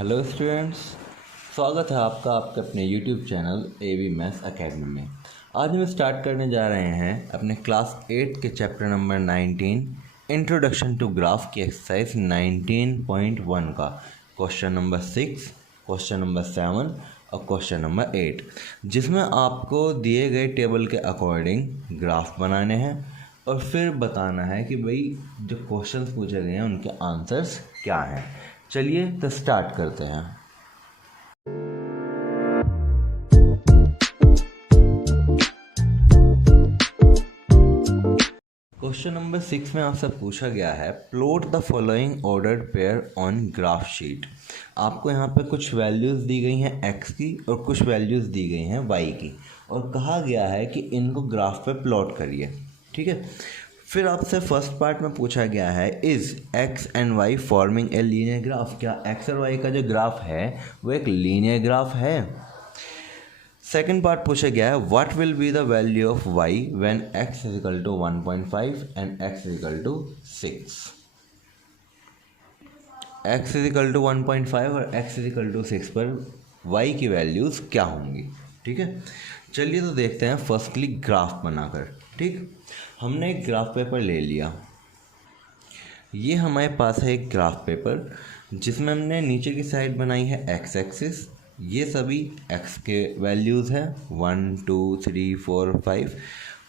Hello students, स्वागत है आपका आपके अपने YouTube channel AB maths academy में। आज हम स्टार्ट करने जा रहे हैं अपने क्लास 8 के chapter number 19 introduction to graph की एक्सरसाइज 19.1 का क्वेश्चन नंबर 6, क्वेश्चन नंबर 7 और क्वेश्चन नंबर 8, जिसमें आपको दिए गए टेबल के अकॉर्डिंग ग्राफ बनाने हैं और फिर बताना है कि भाई जो क्वेश्चंस पूछे गए हैं उनके आंसर्स क्या हैं। चलिए तो स्टार्ट करते हैं। क्वेश्चन नंबर 6 में आपसे पूछा गया है plot the following ordered pair on graph sheet. आपको यहाँ पे कुछ वैल्यूज़ दी गई हैं x की और कुछ वैल्यूज़ दी गई हैं y की और कहा गया है कि इनको ग्राफ पे प्लॉट करिए। ठीक है, फिर आपसे फर्स्ट पार्ट में पूछा गया है is x and y forming a linear graph. क्या x और y का जो ग्राफ है वो एक लीनियर ग्राफ है। सेकेंड पार्ट पूछा गया है what will be the value of y when x is equal to 1.5 and x is equal to 6। x is equal to 1.5 और x इज इक्वल टू 6 पर y की वैल्यूज़ क्या होंगी। ठीक है, चलिए तो देखते हैं फर्स्टली ग्राफ बनाकर। ठीक, हमने एक ग्राफ पेपर ले लिया। ये हमारे पास है एक ग्राफ पेपर जिसमें हमने नीचे की साइड बनाई है x एक्सिस। ये सभी x के वैल्यूज़ हैं 1 2 3 4 5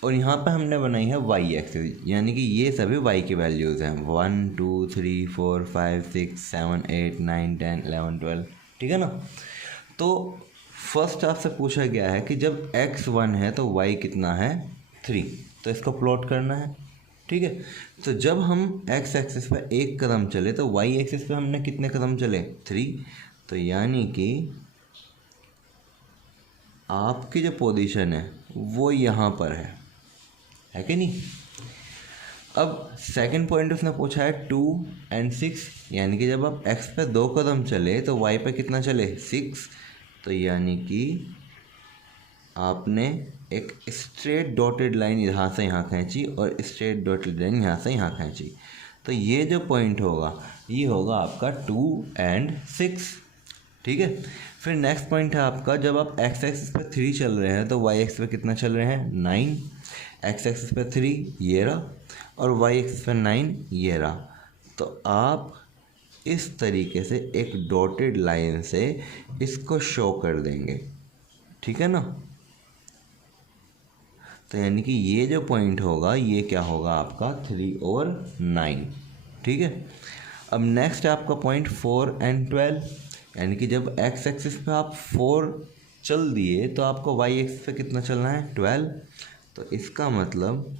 और यहाँ पे हमने बनाई है y एक्सिस, यानी कि ये सभी y की वैल्यूज़ हैं 1 2 3 4 5 6 7 8 9 10 11 12। ठीक है ना। तो फर्स्ट आपसे पूछा गया है कि जब x 1 है तो y कितना है 3, तो इसको प्लॉट करना है। ठीक है, तो जब हम x एक्सिस पर एक कदम चले तो y एक्सिस पे हमने कितने कदम चले 3, तो यानी कि आपकी जो पोजीशन है वो यहाँ पर है कि नहीं। अब सेकंड पॉइंट उसने पूछा है 2 एंड 6, यानी कि जब आप x पे 2 कदम चले तो y पे कितना चले 6, तो यानी कि आपने एक स्ट्रेट डॉटेड लाइन यहाँ से यहाँ खींची और स्ट्रेट डॉटेड लाइन यहाँ से यहाँ खींची, तो ये जो पॉइंट होगा ये होगा आपका 2 एंड 6। ठीक है, फिर नेक्स्ट पॉइंट है आपका जब आप x एक्सिस पे 3 चल रहे हैं तो y एक्सिस पे कितना चल रहे हैं 9, x एक्सिस पे 3 ये रहा और y एक्सिस पे 9 ये रहा। तो आप इस तरीके से एक डॉटेड लाइन से इसको शो कर देंगे। ठीक है ना, तो यानी कि ये जो पॉइंट होगा ये क्या होगा आपका 3 और 9। ठीक है, अब नेक्स्ट है आपका पॉइंट 4 एंड 12, यानी कि जब x एक्सिस पे आप 4 चल दिए तो आपको y एक्सिस पे कितना चलना है 12, तो इसका मतलब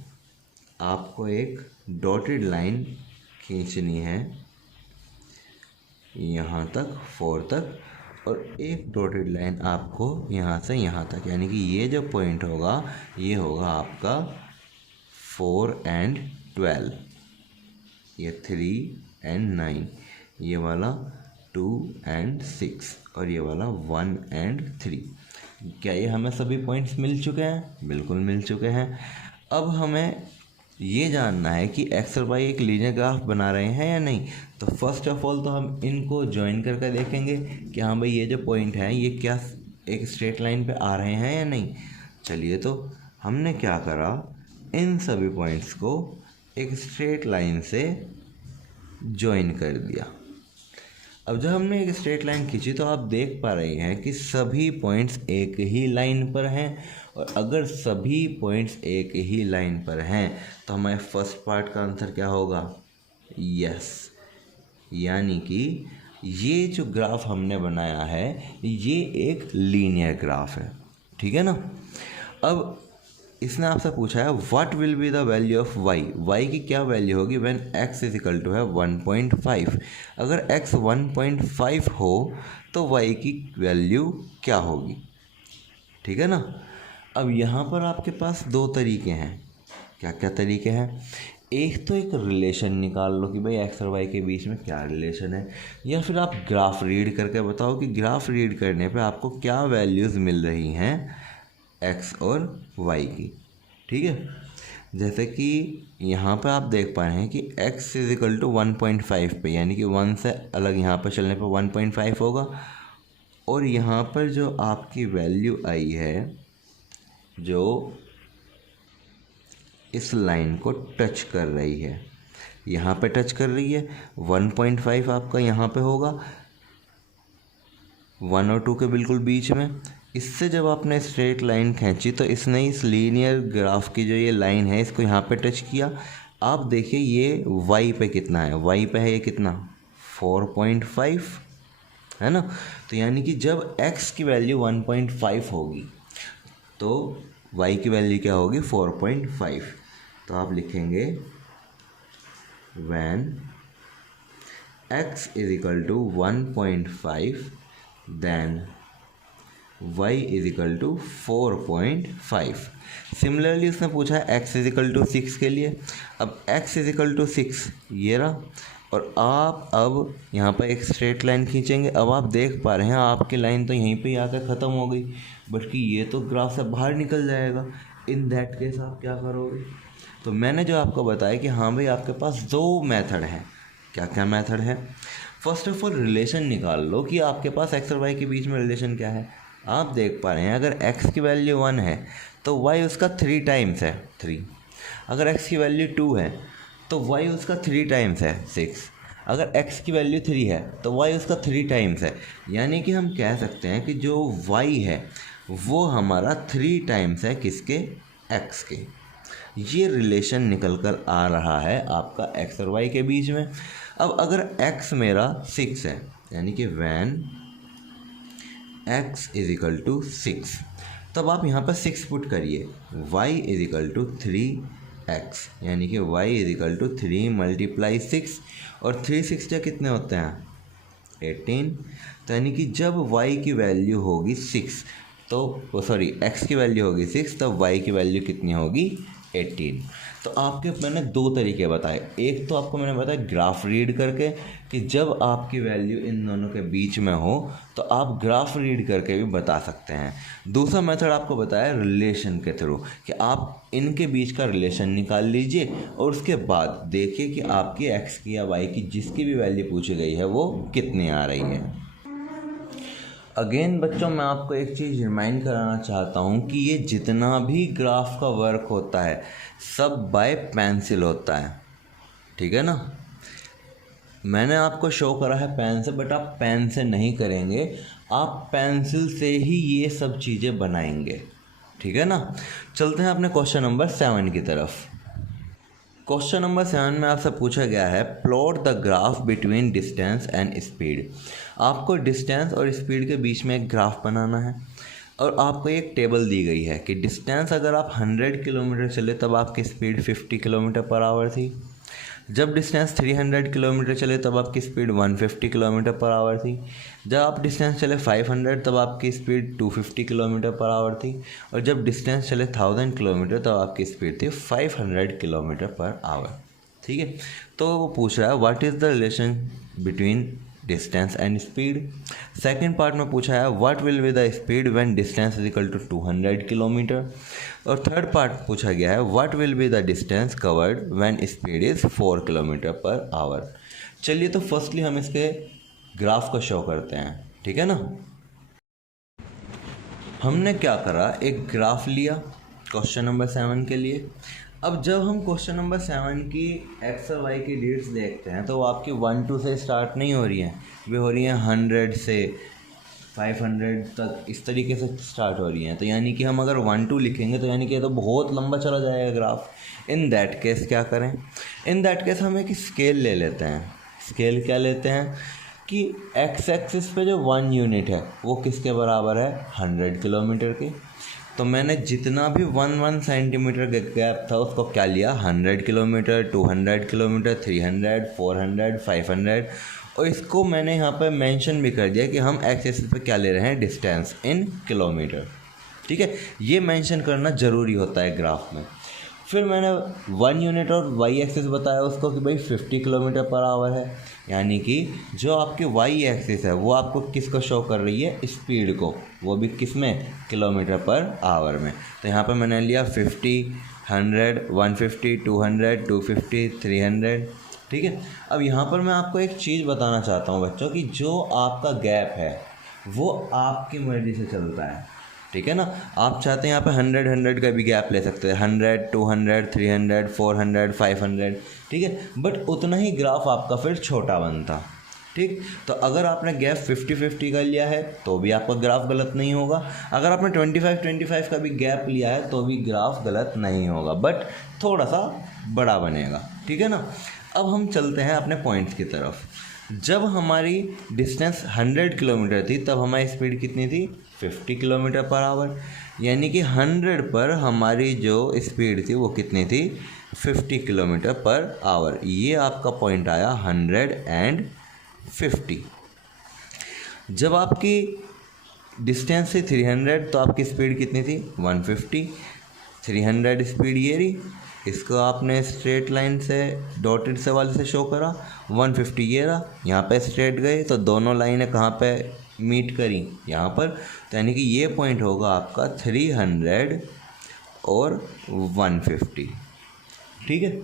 आपको एक डॉटेड लाइन खींचनी है यहाँ तक 4 तक और एक डॉटेड लाइन आपको यहाँ से यहाँ तक, यानी कि ये जो पॉइंट होगा ये होगा आपका 4 एंड 12, ये 3 एंड 9, ये वाला 2 एंड 6 और ये वाला 1 एंड 3। क्या ये हमें सभी पॉइंट्स मिल चुके हैं? बिल्कुल मिल चुके हैं। अब हमें ये जानना है कि x और y एक लीनियर ग्राफ बना रहे हैं या नहीं। तो फर्स्ट ऑफ ऑल तो हम इनको ज्वाइन करके देखेंगे कि हाँ भाई ये जो पॉइंट है ये क्या एक स्ट्रेट लाइन पे आ रहे हैं या नहीं। चलिए, तो हमने क्या करा, इन सभी पॉइंट्स को एक स्ट्रेट लाइन से ज्वाइन कर दिया। अब जब हमने एक स्ट्रेट लाइन खींची तो आप देख पा रहे हैं कि सभी पॉइंट्स एक ही लाइन पर हैं, और अगर सभी पॉइंट्स एक ही लाइन पर हैं तो हमारे फर्स्ट पार्ट का आंसर क्या होगा यस, यानी कि ये जो ग्राफ हमने बनाया है ये एक लीनियर ग्राफ है। ठीक है ना। अब इसने आपसे पूछा है what will be the value of y की क्या वैल्यू होगी when x is equal to है 1.5। अगर x 1.5 हो तो y की वैल्यू क्या होगी। ठीक है ना। अब यहाँ पर आपके पास दो तरीके हैं। क्या क्या तरीके हैं, एक तो एक रिलेशन निकाल लो कि भाई x और y के बीच में क्या रिलेशन है, या फिर आप ग्राफ रीड करके बताओ कि ग्राफ रीड करने पे आपको क्या वैल्यूज़ मिल रही हैं x और y की। ठीक है, जैसे कि यहाँ पे आप देख पा रहे हैं कि x इजिकल टू 1.5 पे, यानी कि 1 से अलग यहाँ पर चलने पर 1.5 होगा। और यहाँ पर जो आपकी वैल्यू आई है जो इस लाइन को टच कर रही है, यहाँ पे टच कर रही है, 1.5 आपका यहाँ पे होगा 1 और 2 के बिल्कुल बीच में। इससे जब आपने स्ट्रेट लाइन खींची तो इसने इस लीनियर ग्राफ की जो ये लाइन है इसको यहाँ पे टच किया। आप देखिए ये y पे कितना है, y पे है ये कितना 4.5 है ना। तो यानी कि जब x की वैल्यू 1.5 होगी तो y की वैल्यू क्या होगी 4.5। तो आप लिखेंगे when x is equal to 1.5 then y is equal to 4.5। Similarly उसने पूछा है x is equal to 6 के लिए। अब x is equal to 6 ये रहा, और आप अब यहाँ पर एक स्ट्रेट लाइन खींचेंगे। अब आप देख पा रहे हैं आपकी लाइन तो यहीं पे आकर ख़त्म हो गई, बल्कि ये तो ग्राफ से बाहर निकल जाएगा। इन दैट केस आप क्या करोगे? तो मैंने जो आपको बताया कि हाँ भाई आपके पास दो मेथड हैं। क्या क्या मेथड है? फर्स्ट ऑफ ऑल रिलेशन निकाल लो कि आपके पास x और y के बीच में रिलेशन क्या है। आप देख पा रहे हैं अगर x की वैल्यू 1 है तो y उसका 3 टाइम्स है 3। अगर x की वैल्यू 2 है तो y उसका 3 टाइम्स है 6। अगर x की वैल्यू 3 है तो y उसका 3 टाइम्स है। यानी कि हम कह सकते हैं कि जो y है वो हमारा 3 टाइम्स है किसके? x के। ये रिलेशन निकल कर आ रहा है आपका x और y के बीच में। अब अगर x मेरा 6 है, यानी कि when x is equal to 6, तब आप यहाँ पर 6 पुट करिए, y is equal to 3x, यानी कि y is equal to 3 multiply 6, और 3 6 कितने होते हैं 18। तो यानी कि जब y की वैल्यू होगी 6 तो सॉरी x की वैल्यू होगी 6 तब y की वैल्यू कितनी होगी 18। तो आपके मैंने दो तरीके बताए। एक तो आपको मैंने बताया ग्राफ रीड करके कि जब आपकी वैल्यू इन दोनों के बीच में हो तो आप ग्राफ रीड करके भी बता सकते हैं। दूसरा मेथड आपको बताया रिलेशन के थ्रू कि आप इनके बीच का रिलेशन निकाल लीजिए और उसके बाद देखिए कि आपकी x की या y की जिसकी भी वैल्यू पूछी गई है वो कितनी आ रही है। अगेन बच्चों मैं आपको एक चीज़ रिमाइंड कराना चाहता हूँ कि ये जितना भी ग्राफ का वर्क होता है सब बाय पेंसिल होता है, ठीक है ना। मैंने आपको शो करा है पेन से, बट आप पेन से नहीं करेंगे, आप पेंसिल से ही ये सब चीज़ें बनाएंगे, ठीक है ना। चलते हैं अपने क्वेश्चन नंबर 7 की तरफ। क्वेश्चन नंबर 7 में आपसे पूछा गया है plot the graph between distance and speed. आपको डिस्टेंस और स्पीड के बीच में एक ग्राफ बनाना है और आपको एक टेबल दी गई है कि डिस्टेंस अगर आप 100 किलोमीटर चले तब आपकी स्पीड 50 किलोमीटर पर आवर थी। जब डिस्टेंस 300 किलोमीटर चले तब आपकी स्पीड 150 किलोमीटर पर आवर थी। जब आप डिस्टेंस चले 500 तब आपकी स्पीड 250 किलोमीटर पर आवर थी। और जब डिस्टेंस चले 1000 किलोमीटर तब आपकी स्पीड थी 500 किलोमीटर पर आवर, ठीक है। तो वो पूछ रहा है what is the relation between distance and speed. Second part में पूछा है what will be the speed when distance is equal to 200 kilometre. और थर्ड पार्ट पूछा गया है what will be the distance covered when speed is 4 kilometre per hour. चलिए तो firstly हम इसके ग्राफ को शो करते हैं, ठीक है ना। हमने क्या करा, एक ग्राफ लिया क्वेश्चन नंबर 7 के लिए। अब जब हम क्वेश्चन नंबर 7 की x और y की डेट्स देखते हैं तो वो आपकी 1 2 से स्टार्ट नहीं हो रही हैं, वे हो रही हैं 100 से 500 तक, इस तरीके से स्टार्ट हो रही हैं। तो यानी कि हम अगर 1 2 लिखेंगे तो यानी कि तो बहुत लंबा चला जाएगा ग्राफ। इन दैट केस क्या करें, इन दैट केस हम एक स्केल ले लेते हैं। स्केल क्या लेते हैं कि x एक्सिस पे जो 1 यूनिट है वो किसके बराबर है 100 किलोमीटर के। तो मैंने जितना भी 1 सेंटीमीटर का गैप था उसको क्या लिया 100 किलोमीटर, 200 किलोमीटर, 300, 400, 500, और इसको मैंने यहाँ पर मेंशन भी कर दिया कि हम एक्स एक्सिस पे क्या ले रहे हैं डिस्टेंस इन किलोमीटर, ठीक है। ये मेंशन करना ज़रूरी होता है ग्राफ में। फिर मैंने 1 यूनिट और वाई एक्सिस बताया उसको कि भाई 50 किलोमीटर पर आवर है, यानी कि जो आपकी वाई एक्सिस है वो आपको किसको शो कर रही है स्पीड को, वो भी किस में किलोमीटर पर आवर में। तो यहाँ पर मैंने लिया 50 100, 150, 200, 250, 300। ठीक है, अब यहाँ पर मैं आपको एक चीज़ बताना चाहता हूँ बच्चों कि जो आपका गैप है वो आपकी मर्ज़ी से चलता है। ठीक है ना, आप चाहते हैं यहाँ पे 100 100 का भी गैप ले सकते हैं, 100, 200, 300, 400, 500। ठीक है, बट उतना ही ग्राफ आपका फिर छोटा बनता। ठीक, तो अगर आपने गैप 50-50 का लिया है तो भी आपका ग्राफ गलत नहीं होगा, अगर आपने 25-25 का भी गैप लिया है तो भी ग्राफ गलत नहीं होगा, बट थोड़ा सा बड़ा बनेगा। ठीक है ना, अब हम चलते हैं अपने पॉइंट्स की तरफ। जब हमारी डिस्टेंस 100 किलोमीटर थी तब हमारी स्पीड कितनी थी? 50 किलोमीटर पर आवर, यानी कि 100 पर हमारी जो स्पीड थी वो कितनी थी? 50 किलोमीटर पर आवर। ये आपका पॉइंट आया 150। जब आपकी डिस्टेंस थी 300 तो आपकी स्पीड कितनी थी? 150। 300 स्पीड ये रही, इसको आपने स्ट्रेट लाइन से डॉटेड से वाले से शो करा। 150 ये रहा, यहाँ पे स्ट्रेट गए तो दोनों लाइनें कहाँ पे मीट करी? यहाँ पर। तो यानी कि ये पॉइंट होगा आपका 300 और 150। ठीक है,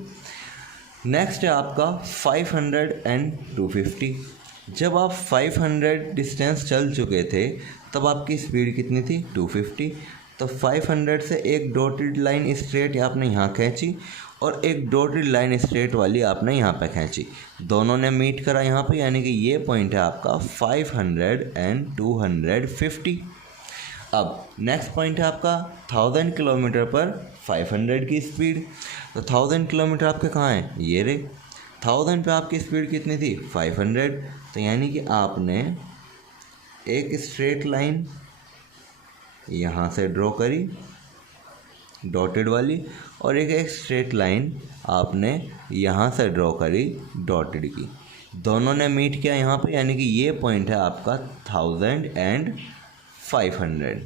नेक्स्ट है आपका 500 एंड 250। जब आप 500 डिस्टेंस चल चुके थे तब आपकी स्पीड कितनी थी? 250। तो 500 से एक डॉटेड लाइन स्ट्रेट आपने यहाँ खींची और एक डॉटेड लाइन स्ट्रेट वाली आपने यहाँ पे खींची, दोनों ने मीट करा यहाँ पे, यानी कि ये पॉइंट है आपका 500 एंड 250। अब नेक्स्ट पॉइंट है आपका 1000 किलोमीटर पर 500 की स्पीड। तो 1000 किलोमीटर आपके कहाँ हैं? ये रे। 1000 पे आपकी स्पीड कितनी थी? 500। तो यानी कि आपने एक स्ट्रेट लाइन यहाँ से ड्रॉ करी डॉटेड वाली और एक स्ट्रेट लाइन आपने यहाँ से ड्रॉ करी डॉटेड की, दोनों ने मीट किया यहाँ पे, यानी कि ये पॉइंट है आपका 1000 एंड 500।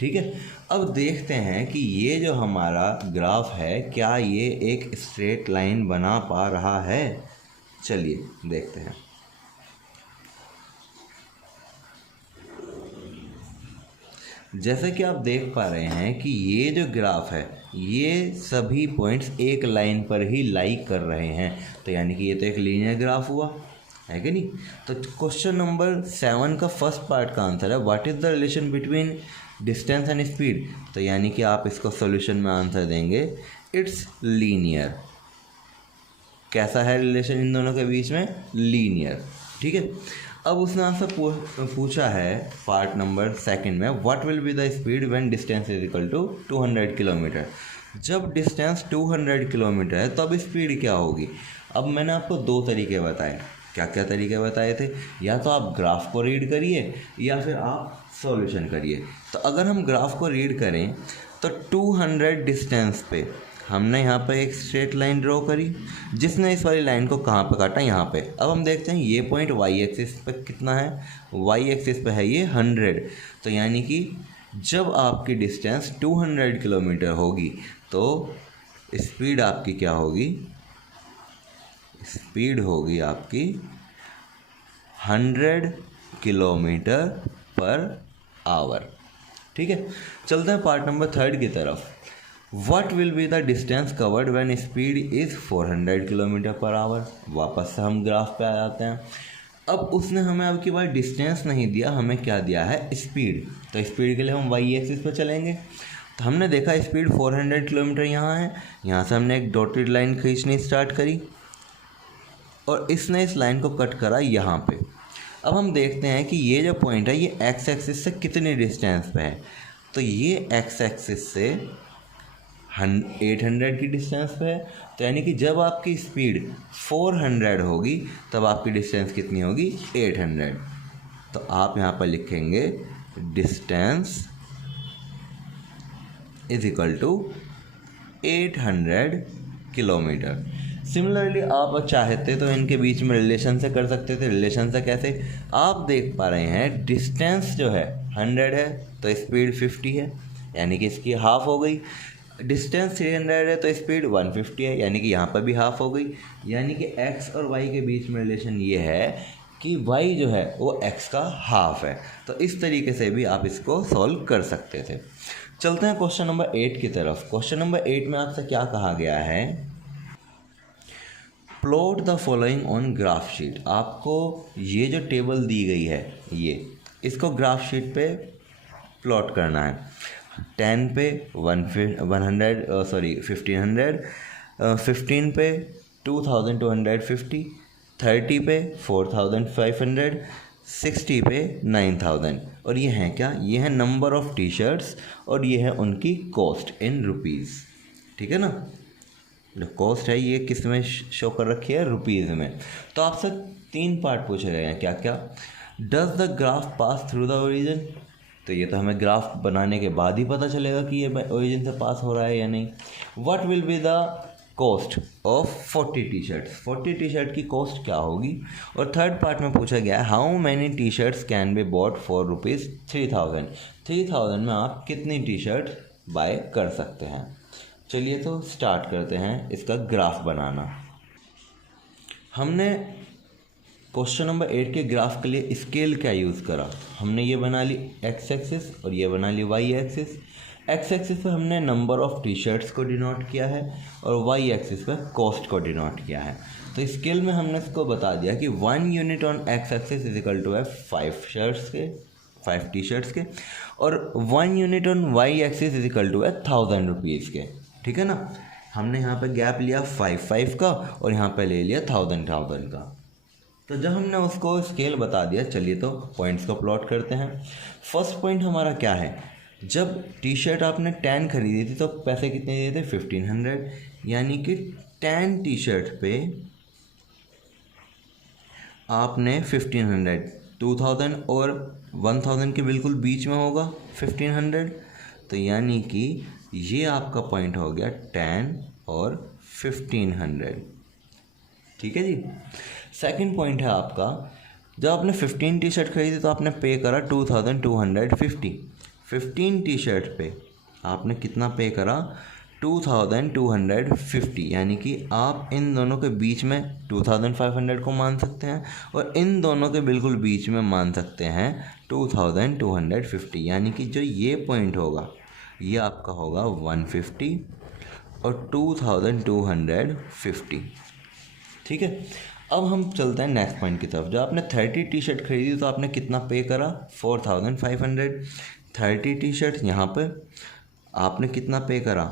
ठीक है, अब देखते हैं कि ये जो हमारा ग्राफ है क्या ये एक स्ट्रेट लाइन बना पा रहा है। चलिए देखते हैं। जैसे कि आप देख पा रहे हैं कि ये जो ग्राफ है ये सभी पॉइंट्स एक लाइन पर ही लाई कर रहे हैं, तो यानी कि ये तो एक लीनियर ग्राफ हुआ है कि नहीं। तो क्वेश्चन नंबर 7 का फर्स्ट पार्ट का आंसर है what is the relation between distance and speed. तो यानी कि आप इसको सॉल्यूशन में आंसर देंगे इट्स लीनियर। कैसा है रिलेशन इन दोनों के बीच में? लीनियर। ठीक है, अब उसने आपसे पूछा है पार्ट नंबर 2 में what will be the speed when distance is equal to 200 kilometre. जब डिस्टेंस 200 किलोमीटर है तब स्पीड क्या होगी? अब मैंने आपको 2 तरीके बताए। क्या क्या तरीके बताए थे? या तो आप ग्राफ को रीड करिए या फिर आप सॉल्यूशन करिए। तो अगर हम ग्राफ को रीड करें तो 200 डिस्टेंस पे हमने यहाँ पे एक स्ट्रेट लाइन ड्रॉ करी जिसने इस वाली लाइन को कहाँ पे काटा? यहाँ पे। अब हम देखते हैं ये पॉइंट वाई एक्सिस पे कितना है? वाई एक्सिस पे है ये 100। तो यानी कि जब आपकी डिस्टेंस 200 किलोमीटर होगी तो स्पीड आपकी क्या होगी? स्पीड होगी आपकी 100 किलोमीटर पर आवर। ठीक है, चलते हैं पार्ट नंबर 3 की तरफ। What will be the distance covered when speed is 400 kilometre per our. वापस से हम ग्राफ पे आ जाते हैं। अब उसने हमें अब की बार डिस्टेंस नहीं दिया, हमें क्या दिया है? स्पीड। तो स्पीड के लिए हम वाई एक्सिस पे चलेंगे। तो हमने देखा स्पीड 400 किलोमीटर यहाँ है, यहाँ से हमने एक डॉटेड लाइन खींचनी स्टार्ट करी और इसने इस लाइन को कट करा यहाँ पे। अब हम देखते हैं कि ये जो पॉइंट है ये एक्स एक्सिस से कितनी डिस्टेंस पे है। तो ये एक्स एक्सिस से 800 की डिस्टेंस पे है। तो यानी कि जब आपकी स्पीड 400 होगी तब आपकी डिस्टेंस कितनी होगी? 800। तो आप यहाँ पर लिखेंगे distance is equal to 800 kilometre. Similarly आप चाहते तो इनके बीच में रिलेशन से कर सकते थे। रिलेशन से कैसे? आप देख पा रहे हैं डिस्टेंस जो है 100 है तो स्पीड 50 है, यानी कि इसकी हाफ हो गई। डिस्टेंस 300 है तो स्पीड 150 है, यानी कि यहाँ पर भी हाफ हो गई। यानी कि x और y के बीच में रिलेशन ये है कि y जो है वो x का हाफ है। तो इस तरीके से भी आप इसको सॉल्व कर सकते थे। चलते हैं क्वेश्चन नंबर 8 की तरफ। क्वेश्चन नंबर 8 में आपसे क्या कहा गया है, plot the following on graph sheet. आपको ये जो टेबल दी गई है इसको ग्राफ शीट पे प्लॉट करना है। 10 पे 1500, 15 पे 2250, 30 पे 4500, 60 पे 9000। और ये हैं क्या, ये है नंबर ऑफ़ टी शर्ट्स और ये है उनकी कॉस्ट इन रुपीज़। ठीक है ना, जो कॉस्ट है ये किस में शो कर रखी है, रुपीज़ में। तो आपसे 3 पार्ट पूछे गए हैं, क्या क्या। Does the graph pass through the origin, तो ये तो हमें ग्राफ बनाने के बाद ही पता चलेगा कि ये ओरिजिन से पास हो रहा है या नहीं। What will be the cost of 40 T shirts, 40 T shirt की कॉस्ट क्या होगी। और थर्ड पार्ट में पूछा गया है how many T shirts can be bought for rupees 3000, 3000 में आप कितनी टी शर्ट बाय कर सकते हैं। चलिए तो स्टार्ट करते हैं इसका ग्राफ बनाना। हमने क्वेश्चन नंबर 8 के ग्राफ के लिए स्केल क्या यूज़ करा, हमने ये बना ली एक्स एक्सिस और ये बना ली वाई एक्सिस। एक्स एक्सिस पे हमने नंबर ऑफ़ टी शर्ट्स को डिनोट किया है और वाई एक्सिस पे कॉस्ट को डिनोट किया है। तो स्केल में हमने इसको बता दिया कि 1 unit on x axis is equal to है 5 टी शर्ट्स के, और 1 unit on y axis is equal to है 1000 रुपीज़ के। ठीक है ना, हमने यहाँ पे गैप लिया 5 का और यहाँ पे ले लिया 1000 का। तो जब हमने उसको स्केल बता दिया, चलिए तो पॉइंट्स को प्लॉट करते हैं। फर्स्ट पॉइंट हमारा क्या है, जब टी शर्ट आपने 10 खरीदी थी तो पैसे कितने दिए थे, 1500, यानी कि 10 टी शर्ट पे आपने 1500, 2000 और 1000 के बिल्कुल बीच में होगा 1500, तो यानी कि ये आपका पॉइंट हो गया 10 और 1500। ठीक है जी। सेकंड पॉइंट है आपका, जब आपने 15 टी शर्ट खरीदी तो आपने पे करा 2250, 15 टी शर्ट पे आपने कितना पे करा, 2250, यानी कि आप इन दोनों के बीच में 2500 को मान सकते हैं और इन दोनों के बिल्कुल बीच में मान सकते हैं 2250, यानी कि जो ये पॉइंट होगा ये आपका होगा 150 और 2250। ठीक है, अब हम चलते हैं नेक्स्ट पॉइंट की तरफ। जब आपने 30 टी शर्ट खरीदी तो आपने कितना पे करा, 4500, 30 टी शर्ट यहाँ पे आपने कितना पे करा,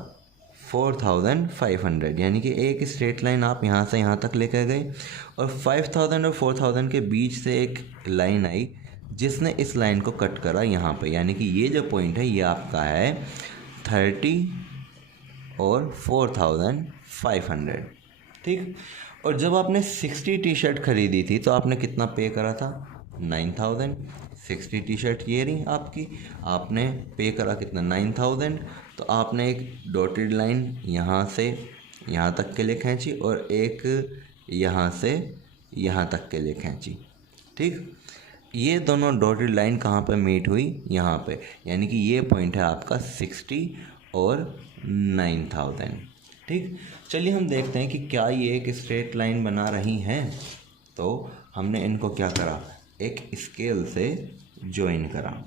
4500, यानी कि एक स्ट्रेट लाइन आप यहाँ से यहाँ तक लेकर गए और 5000 और 4000 के बीच से एक लाइन आई जिसने इस लाइन को कट करा यहाँ पे, यानी कि ये जो पॉइंट है ये आपका है 30 और 4500। ठीक, और जब आपने 60 टी शर्ट खरीदी थी तो आपने कितना पे करा था, 9000। 60 टी शर्ट ये रही आपकी, आपने पे करा कितना, 9000। तो आपने एक डॉटेड लाइन यहाँ से यहाँ तक के लिए खींची और एक यहाँ से यहाँ तक के लिए खींची। ठीक, ये दोनों डॉटेड लाइन कहाँ पे मीट हुई, यहाँ पे, यानी कि ये पॉइंट है आपका 60 और 9000। ठीक, चलिए हम देखते हैं कि क्या ये एक स्ट्रेट लाइन बना रही हैं। तो हमने इनको क्या करा, एक स्केल से ज्वाइन करा।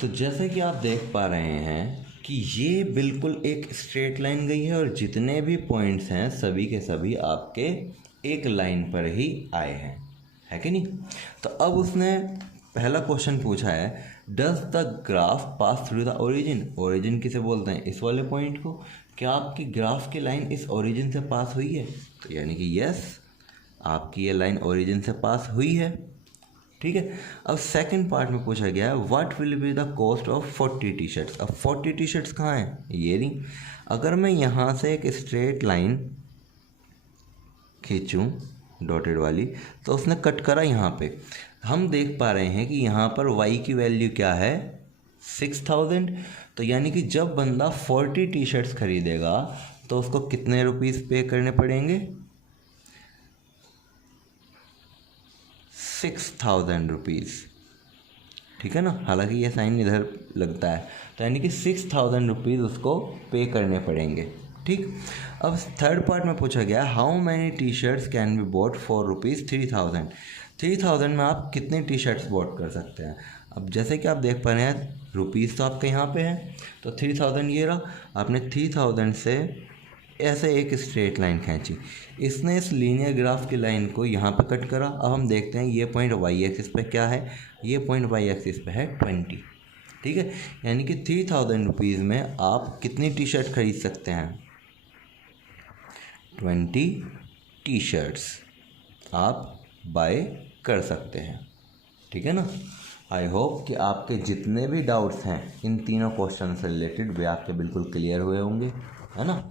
तो जैसे कि आप देख पा रहे हैं कि ये बिल्कुल एक स्ट्रेट लाइन गई है और जितने भी पॉइंट्स हैं सभी के सभी आपके एक लाइन पर ही आए हैं, है कि नहीं। तो अब उसने पहला क्वेश्चन पूछा है, does the graph pass through the origin, origin किसे बोलते हैं, इस वाले पॉइंट को, क्या आपकी ग्राफ की लाइन इस ओरिजिन से पास हुई है, तो यानी कि यस, आपकी ये लाइन ओरिजिन से पास हुई है। ठीक है, अब सेकंड पार्ट में पूछा गया है what will be the cost of 40 T shirts. अब 40 टी शर्ट्स कहाँ हैं, ये नहीं। अगर मैं यहाँ से एक स्ट्रेट लाइन खींचूं डॉटेड वाली तो उसने कट करा यहाँ पे, हम देख पा रहे हैं कि यहाँ पर y की वैल्यू क्या है, 6000। तो यानी कि जब बंदा 40 टी शर्ट्स खरीदेगा तो उसको कितने रुपीस पे करने पड़ेंगे, 6000 रुपीज़। ठीक है ना, हालांकि ये साइन इधर लगता है, तो यानी कि 6000 रुपीज़ उसको पे करने पड़ेंगे। ठीक। अब थर्ड पार्ट में पूछा गया how many T shirts can be bought for ₹3000। 3000 में आप कितने टी शर्ट्स बॉट कर सकते हैं। अब जैसे कि आप देख पा रहे हैं रुपीज़ तो आपके यहाँ पे है, तो 3000 ये रहा। आपने 3000 से ऐसे एक स्ट्रेट लाइन खींची, इसने इस लीनियर ग्राफ की लाइन को यहाँ पे कट करा। अब हम देखते हैं ये पॉइंट वाई एक्सिस पे क्या है, ये पॉइंट वाई एक्सिस पे है 20। ठीक है, यानी कि 3000 रुपीज़ में आप कितनी टी शर्ट खरीद सकते हैं, 20 टी शर्ट्स आप बाय कर सकते हैं। ठीक है ना। आई होप कि आपके जितने भी डाउट्स हैं इन तीनों क्वेश्चन से रिलेटेड वे आपके बिल्कुल क्लियर हुए होंगे, है ना।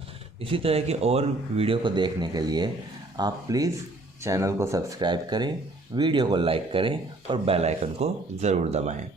इसी तरह के और वीडियो को देखने के लिए आप प्लीज़ चैनल को सब्सक्राइब करें, वीडियो को लाइक करें और बेल आइकन को ज़रूर दबाएं।